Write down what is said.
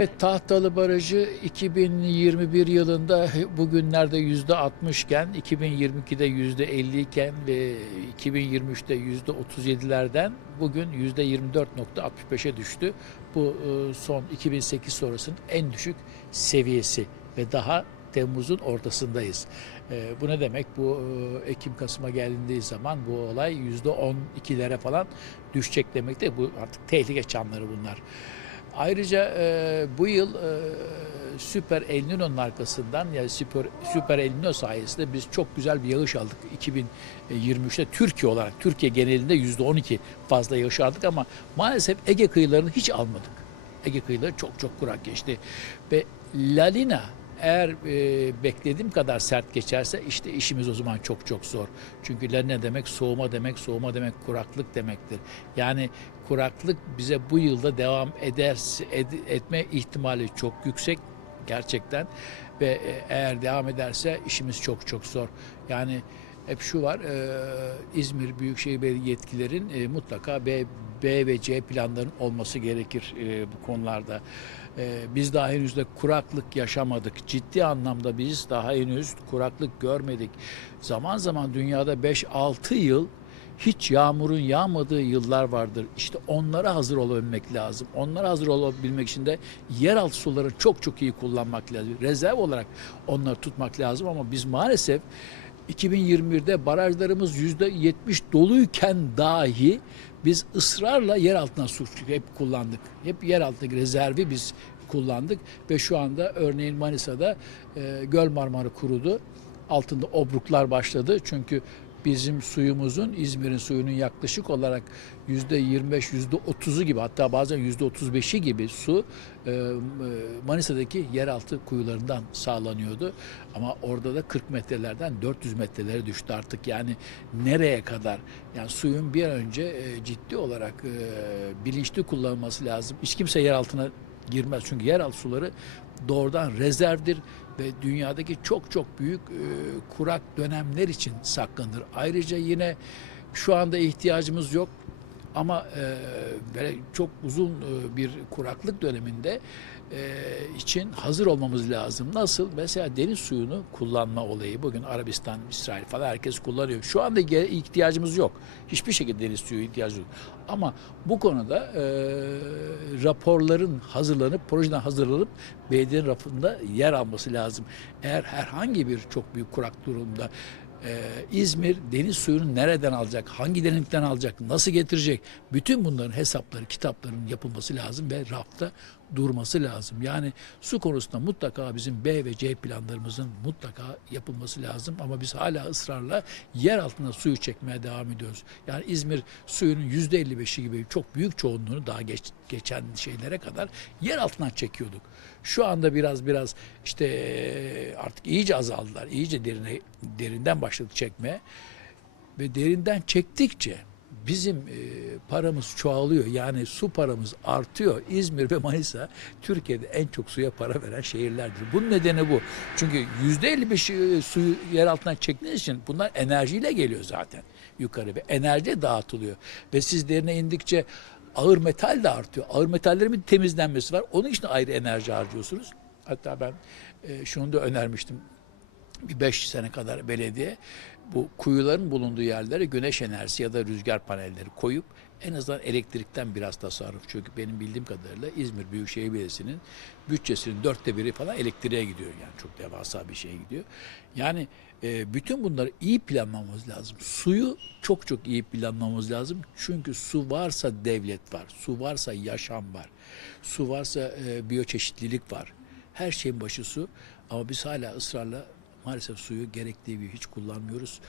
Evet, Tahtalı Barajı 2021 yılında bugünlerde yüzde 60 iken, 2022'de yüzde 50 iken ve 2023'te yüzde 37'lerden bugün yüzde 24.65'e düştü. Bu e, son 2008 sonrasının en düşük seviyesi ve daha Temmuz'un ortasındayız. E, Bu ne demek? Bu e, Ekim-Kasım'a gelindiği zaman bu olay yüzde 12'lere falan düşecek demektir. Bu artık tehlike çanları bunlar. Ayrıca e, bu yıl e, Süper El Niño'nun arkasından yani Süper, Süper El Niño sayesinde biz çok güzel bir yağış aldık. 2023'te Türkiye olarak Türkiye genelinde %12 fazla yağış aldık ama maalesef Ege kıyılarını hiç almadık. Ege kıyıları çok çok kurak geçti. Ve La Nina eğer e, beklediğim kadar sert geçerse işte işimiz o zaman çok çok zor. Çünkü Nina demek soğuma demek, soğuma demek kuraklık demektir. Yani kuraklık bize bu yılda devam eder ed- etme ihtimali çok yüksek gerçekten ve e, eğer devam ederse işimiz çok çok zor. Yani hep şu var e, İzmir Büyükşehir Belediye yetkilerin e, mutlaka B, B ve C planların olması gerekir e, bu konularda. E, biz daha henüz de kuraklık yaşamadık. Ciddi anlamda biz daha henüz kuraklık görmedik. Zaman zaman dünyada 5-6 yıl hiç yağmurun yağmadığı yıllar vardır. İşte onlara hazır olabilmek lazım. Onlara hazır olabilmek için de yeraltı sularını çok çok iyi kullanmak lazım. Rezerv olarak onları tutmak lazım ama biz maalesef 2021'de barajlarımız %70 doluyken dahi biz ısrarla yer altına su hep kullandık. Hep yer altındaki rezervi biz kullandık ve şu anda örneğin Manisa'da e, Göl Marmara kurudu. Altında obruklar başladı. Çünkü bizim suyumuzun İzmir'in suyunun yaklaşık olarak yüzde 25 yüzde 30'u gibi hatta bazen yüzde 35'i gibi su Manisa'daki yeraltı kuyularından sağlanıyordu. Ama orada da 40 metrelerden 400 metrelere düştü artık. Yani nereye kadar? Yani suyun bir an önce ciddi olarak bilinçli kullanılması lazım. Hiç kimse yer altına girmez. Çünkü yeraltı suları doğrudan rezervdir ve dünyadaki çok çok büyük e, kurak dönemler için saklanır. Ayrıca yine şu anda ihtiyacımız yok ama e, böyle çok uzun e, bir kuraklık döneminde e, için hazır olmamız lazım. Nasıl? Mesela deniz suyunu kullanma olayı. Bugün Arabistan, İsrail falan herkes kullanıyor. Şu anda ihtiyacımız yok. Hiçbir şekilde deniz suyu ihtiyacı yok. Ama bu konuda e, raporların hazırlanıp, projeden hazırlanıp belediyenin rafında yer alması lazım. Eğer herhangi bir çok büyük kurak durumda ee, İzmir deniz suyunu nereden alacak, hangi derinlikten alacak, nasıl getirecek? Bütün bunların hesapları, kitapların yapılması lazım ve rafta durması lazım. Yani su konusunda mutlaka bizim B ve C planlarımızın mutlaka yapılması lazım ama biz hala ısrarla yer altına suyu çekmeye devam ediyoruz. Yani İzmir suyunun yüzde 55'i gibi çok büyük çoğunluğunu daha geç, geçen şeylere kadar yer altından çekiyorduk. Şu anda biraz biraz işte artık iyice azaldılar. İyice derine derinden başladı çekmeye. Ve derinden çektikçe bizim e, paramız çoğalıyor. Yani su paramız artıyor. İzmir ve Manisa Türkiye'de en çok suya para veren şehirlerdir. Bunun nedeni bu. Çünkü yüzde 55 e, suyu yer altından çektiğiniz için bunlar enerjiyle geliyor zaten yukarı ve enerji dağıtılıyor. Ve siz derine indikçe ağır metal de artıyor. Ağır metallerin bir temizlenmesi var. Onun için ayrı enerji harcıyorsunuz. Hatta ben e, şunu da önermiştim bir 5 sene kadar belediye bu kuyuların bulunduğu yerlere güneş enerjisi ya da rüzgar panelleri koyup en azından elektrikten biraz tasarruf. Çünkü benim bildiğim kadarıyla İzmir Büyükşehir Belediyesi'nin bütçesinin dörtte biri falan elektriğe gidiyor. Yani çok devasa bir şey gidiyor. Yani e, bütün bunları iyi planlamamız lazım. Suyu çok çok iyi planlamamız lazım. Çünkü su varsa devlet var. Su varsa yaşam var. Su varsa e, biyoçeşitlilik var. Her şeyin başı su. Ama biz hala ısrarla maalesef suyu gerektiği gibi hiç kullanmıyoruz.